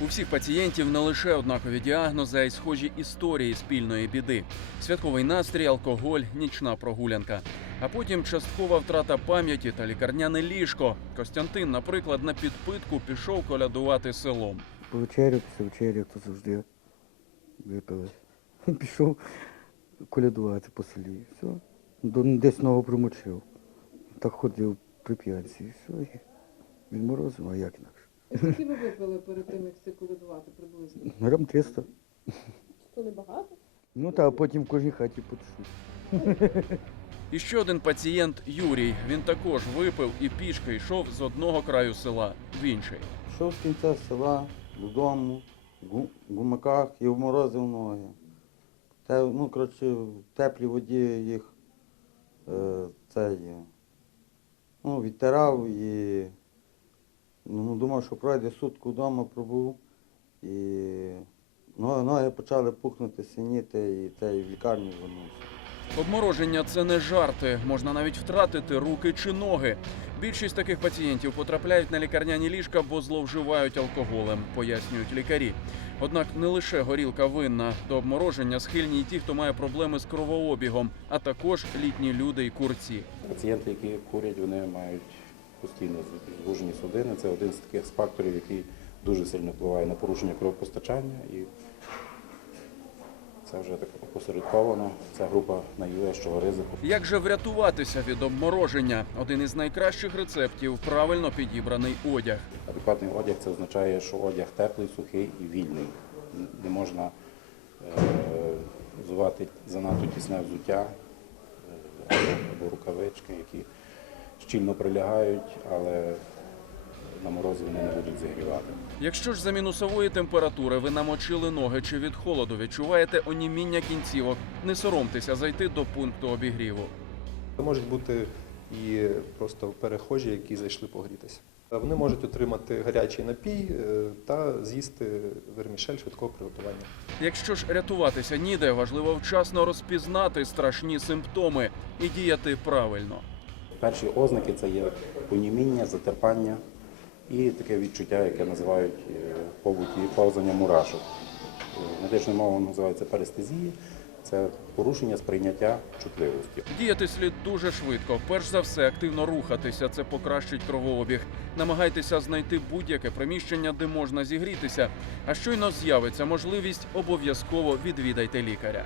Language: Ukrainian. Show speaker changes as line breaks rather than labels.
У всіх пацієнтів не лише однакові діагнози, а й схожі історії спільної біди: святковий настрій, алкоголь, нічна прогулянка. А потім часткова втрата пам'яті та лікарняне ліжко. Костянтин, наприклад, на підпитку пішов колядувати селом.
По вечерю, після вечері, то завжди випили. Пішов колядувати по селі. Все. Десь ногу промочив. Так ходив при п'янці. Все. І відморозив, а як інакше.
Скільки ви випили перед тим, як це колядувати приблизно?
Грам 300.
Це небагато?
Ну та а потім в кожній хаті потушить.
І ще один пацієнт Юрій. Він також випив і пішки йшов з одного краю села в інший.
Йшов з кінця села додому, в гумаках і вморозив ноги. Те, ну, коротше, в теплій воді їх е, це є. Ну, відтирав і ну, думав, що пройде сутку вдома пробув. І ноги, ноги почали пухнути, синіти, і те, і в лікарню звернувся.
Обмороження це не жарти. Можна навіть втратити руки чи ноги. Більшість таких пацієнтів потрапляють на лікарняні ліжка, бо зловживають алкоголем, пояснюють лікарі. Однак не лише горілка винна до обмороження схильні й ті, хто має проблеми з кровообігом, а також літні люди і курці.
Пацієнти, які курять, вони мають постійно звужені судини. Це один з таких факторів, який дуже сильно впливає на порушення кровопостачання. І це вже так опосередковано. Це група найвищого ризику.
Як же врятуватися від обмороження? Один із найкращих рецептів правильно підібраний одяг.
Адекватний одяг це означає, що одяг теплий, сухий і вільний. Не можна е, взувати занадто тісне взуття е, або рукавички, які щільно прилягають, але на морозі вони не будуть зігрівати.
Якщо ж за мінусової температури ви намочили ноги чи від холоду відчуваєте оніміння кінцівок, не соромтеся зайти до пункту обігріву.
Це можуть бути і просто перехожі, які зайшли погрітися. Вони можуть отримати гарячий напій е, та з'їсти вермішель швидкого приготування.
Якщо ж рятуватися ніде, важливо вчасно розпізнати страшні симптоми і діяти правильно.
Перші ознаки це є поніміння, затерпання і таке відчуття, яке називають е, побуті повзання мурашок. Е, Медичною мовою називається парестезія. Це порушення сприйняття чутливості.
Діяти слід дуже швидко. Перш за все, активно рухатися. Це покращить кровообіг. Намагайтеся знайти будь-яке приміщення, де можна зігрітися. А щойно з'явиться можливість, обов'язково відвідайте лікаря.